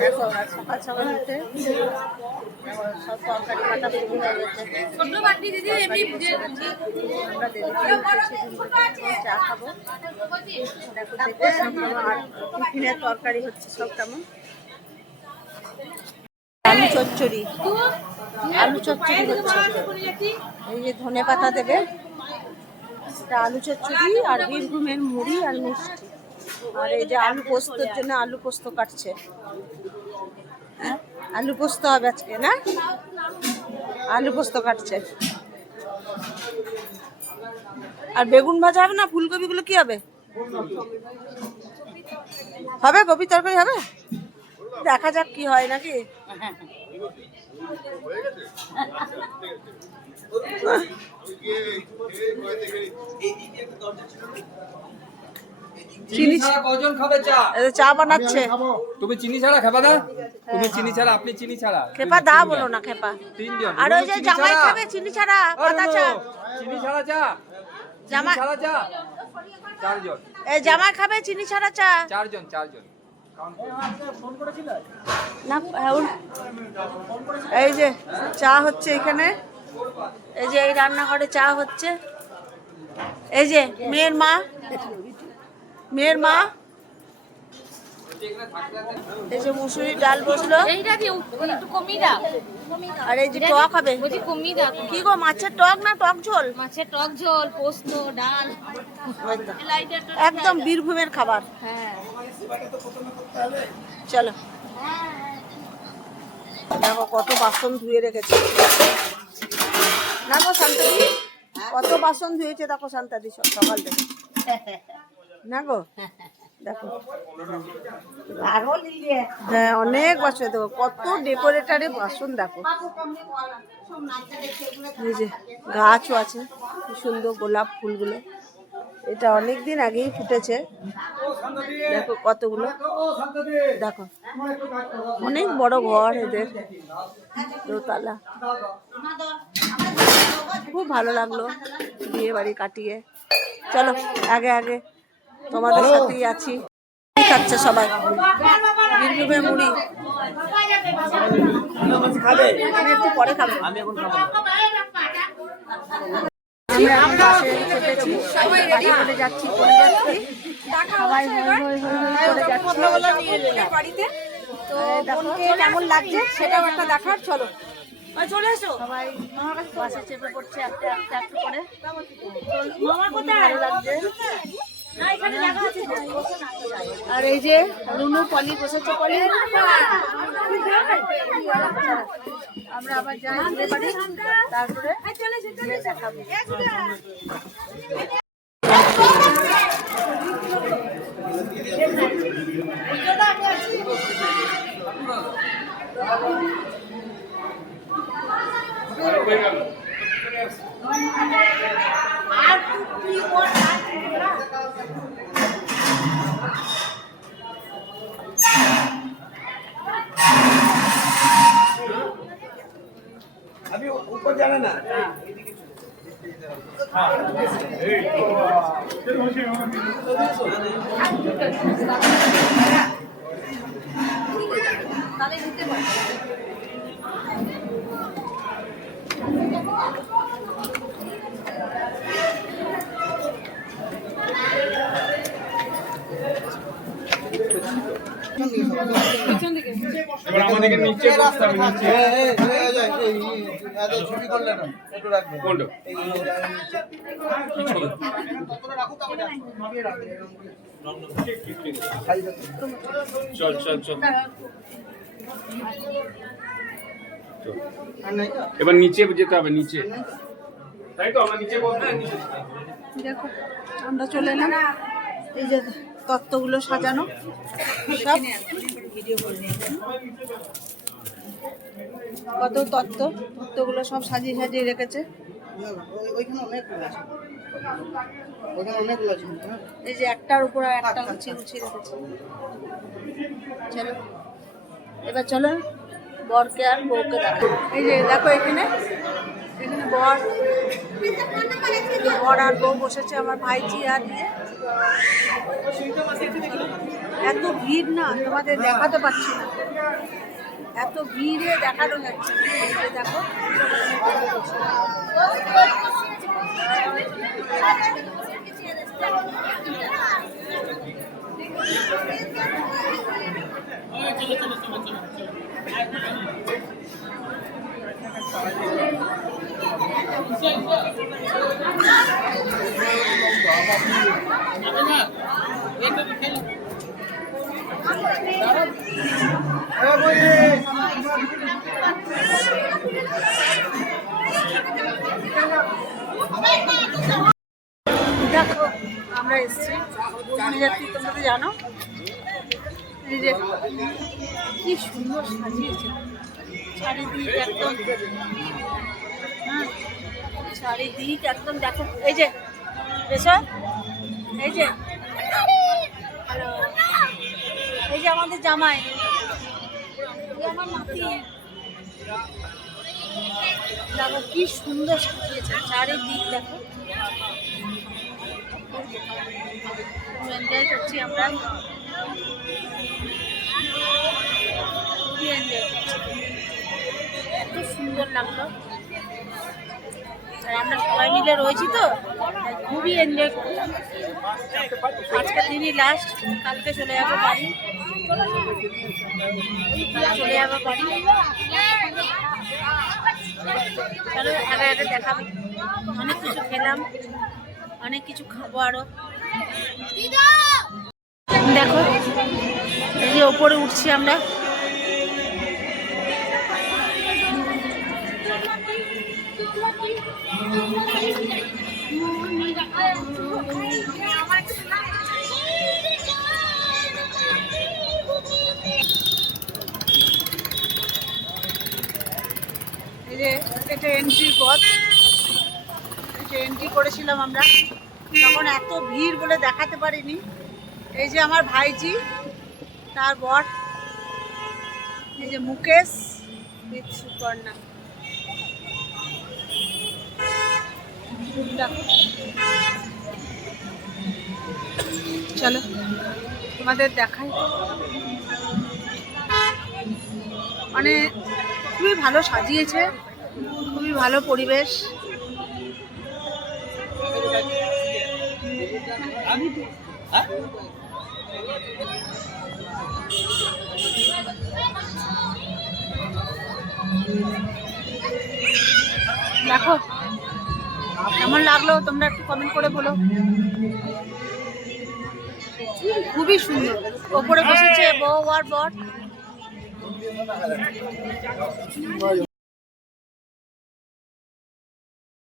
দেখো সকাল সকাল উঠে সব তরকারি কাটা শুরু হয়ে গেছে। আমরা চা খাবো। দেখো আর টিফিনের তরকারি হচ্ছে সব কেমন। আলু চচ্চড়ি হচ্ছে। এই যে ধনে পাতা দেবে, এটা আলু চচ্চড়ি আর বীরভূমের মুড়ি আর মিষ্টি। আর এই যে আলু পোস্তর জন্য আলু পোস্ত কাটছে। আলু পোস্ত হবে আজকে না, আলু পোস্ত কাটছে। আর বেগুন ভাজা হবে না, ফুলকপি গুলো কি হবে? হবে কপি তরকারি হবে, দেখা যাক কি হয় নাকি। চিনি ছাড়া কজন খাবে চা? চা বানাচ্ছে। তুমি চিনি ছাড়া খাবে না? তুমি চিনি ছাড়া, আপনি চিনি ছাড়া। খেপা দা বলো না খেপা। তিনজন। আর ওই যে জামাই খাবে চিনি ছাড়া পাতা চা। চিনি ছাড়া চা। জামাই ছাড়া চা। চারজন। এই জামাই খাবে চিনি ছাড়া চা। চারজন। না এই যে চা হচ্ছে এখানে, এই যে এই রান্নাঘরে চা হচ্ছে। এই যে মেয়ের মা এই যে মুসুরি ডাল বসলো, আর এই যে টক হবে। কি গো, মাছের টক না টক ঝোল? মাছের টক ঝোল, পোস্ত, ডাল, একদম বীরভূমের খাবার। হ্যাঁ চলো দেখো কত বাসন ধুয়ে রেখেছে না গো শান্তাদি, কত বাসন ধুয়েছে দেখো শান্তাদি সকাল থেকে না গো। দেখো হ্যাঁ অনেক বাসন, দেখো কত ডেকোরেটারে বাসন। দেখো এই যে গাছও আছে, কি সুন্দর গোলাপ ফুলগুলো, এটা অনেক দিন আগেই ফুটেছে। দেখো কতগুলো, দেখো অনেক বড় ঘর এদের, দোতলা। খুব ভালো লাগলো বিয়ে বাড়ি কাটিয়ে। চলো আগে তোমাদের সাথেই আছি। খাচ্ছে সবাই বীরভূমের মুড়ি, আমি একটু পরে খাবো। আমরা এখন বাসে চেপেছি, বাসে যাচ্ছি, পরে যাচ্ছি, সবাই করে যাচ্ছি বাড়িতে। তো বোনকে কেমন লাগছে সেটাও একটা দেখার। চলো চলে এসো, সবাই বাসে চেপে পড়ছে একটা করে। ভালো লাগছে। আর এই যে রুনু পলি বসেছে, পলি আমরা আবার যাই বিয়ে বাড়ি, তারপরে দেখাবো। अभी ऊपर जाना ना। এবার আমাদেরকে নিচে বসতে হবে, নিচে। ছবি করলে না একটু রাখবেন। কোনটা? চল এবার নিচে যেতে হবে, নিচে। তাই তো আমরা নিচে বসবো। দেখো আমরা চলে এলাম, এই যে তত্ত্বগুলো সাজানো সব, কত তত্ত্বগুলো সব সাজিয়ে রেখেছে। এই যে একটার উপর একটা গুছিয়ে রেখেছে। চলো এবার চলো বরকে আর বউকে দেখা। এই যে দেখো এখানে বর আর বউ বসেছে, আমার ভাইজি আর এত ভিড় না তোমাদের দেখাতে পারছি না, এত ভিড়ে দেখানো যাচ্ছে না। এই দেখো দেখো আমরা এসছি যাত্রী, তোমরা তো জানো। এই যে কি সুন্দর সাজিয়েছে চারিদিক একদম, হ্যাঁ চারিদিক একদম দেখো। এই যে এসো, এই যে এই যে আমাদের জামাই, এই আমার নাতি, দেখো কি সুন্দর সাজিয়েছে চারিদিক। দেখো এনজয় করছি আমরা, খুবই এনজয় করছি, এত সুন্দর লাগলো। আর আমরা সবাই মিলে রয়েছি তো তাই খুবই এনজয় করলাম। আজকের দিনই লাস্ট, কালকে চলে যাবো বাড়ি, চলে যাবো বাড়ি। চলো আগে আগে দেখাবো, অনেক কিছু খেলাম, অনেক কিছু খাবো আরো। দেখো এই যে ওপরে উঠছি আমরা, এই যে এটা এন্ট্রি পথ, এটা এন্ট্রি করেছিলাম আমরা, তখন এত ভিড় বলে দেখাতে পারিনি। এই যে আমার ভাইজি, তার বর, এই যে মুকেশ উইথ সুপর্ণা। চলো তোমাদের দেখাই, মানে খুবই ভালো সাজিয়েছে, খুবই ভালো পরিবেশ। দেখো কেমন লাগলো তোমরা একটু কমেন্ট করে বলো। খুবই সুন্দর, ওপরে বসেছে বউ আর বর।